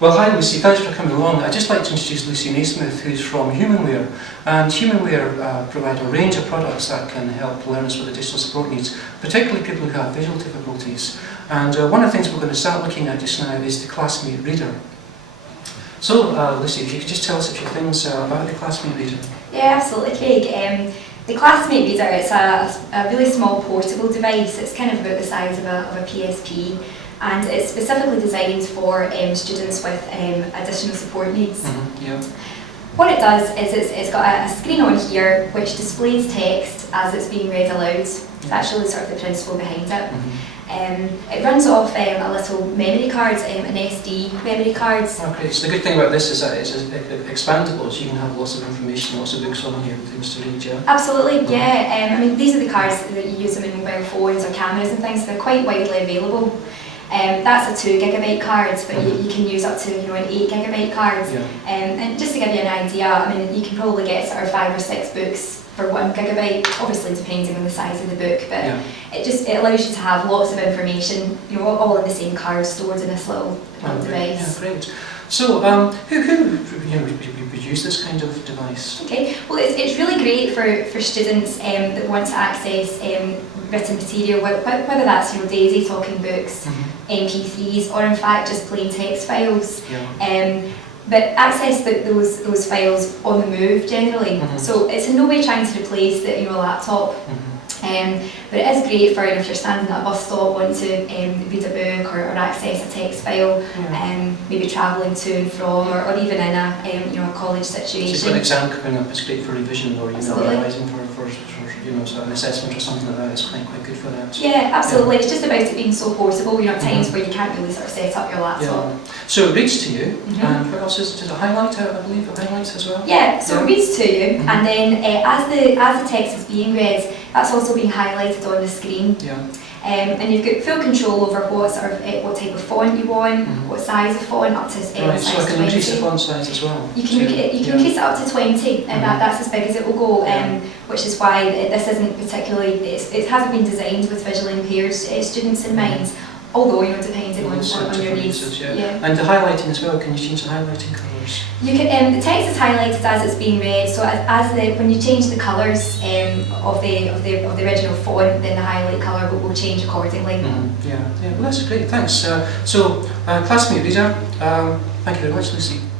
Well, hi Lucy, thanks for coming along. I'd just like to introduce Lucy Naismith, who's from Humanware. And Humanware provide a range of products that can help learners with additional support needs, particularly people who have visual difficulties. And one of the things we're going to start looking at just now is the ClassMate Reader. So, Lucy, if you could just tell us a few things about the ClassMate Reader. Yeah, absolutely, Craig. The ClassMate Reader, it's a really small portable device. It's kind of about the size of a PSP, and it's specifically designed for students with additional support needs. Yeah. What it does is it's got a screen on here which displays text as it's being read aloud. That's really sort of the principle behind it. It runs off a little memory card, an SD memory card. Okay, so the good thing about this is that it's expandable, so you can have lots of information, lots of books on here, things to read, yeah? Absolutely, yeah. I mean, these are the cards that you use them in mobile phones or cameras and things. They're quite widely available. That's a 2 GB card, but you can use up to an 8 GB card. Yeah. And just to give you an idea, I mean, you can probably get sort of 5 or 6 books for 1 GB, obviously depending on the size of the book, but it allows you to have lots of information, all in the same card stored in this little device. Yeah, great. So, who would use this kind of device? Okay, well, it's really great for students that want to access written material, whether that's DAISY talking books, MP3s, or in fact just plain text files. Yeah. But access those files on the move generally. So it's in no way trying to replace a laptop. But it is great for if you're standing at a bus stop, wanting to read a book or access a text file, maybe travelling to and from, or even in a college situation. So you've got an exam coming up, it's great for revision, or revising for sort of an assessment or something like that. It's quite good for that. Yeah, absolutely. It's just about it being so portable. At times where you can't really sort of set up your laptop. Yeah. So it reads to you, and what else does it highlight? I believe it highlights as well. Yeah, so it reads to you, and then as the text is being read, that's also being highlighted on the screen. Yeah. And you've got full control over what type of font you want, what size of font, up to right, size so I can 20. increase the font size as well. You can increase it up to 20, and that's as big as it will go. Which is why this isn't particularly. It hasn't been designed with visually impaired students in mind. Although depending on your needs. Yeah. And the highlighting as well. Can you change the highlighting colours? You can. The text is highlighted as it's being read. So when you change the colours of the original font, then the highlight colour will change accordingly. Yeah. Well, that's great. Thanks. So, ClassMate Reader. Thank you very much, Lucy.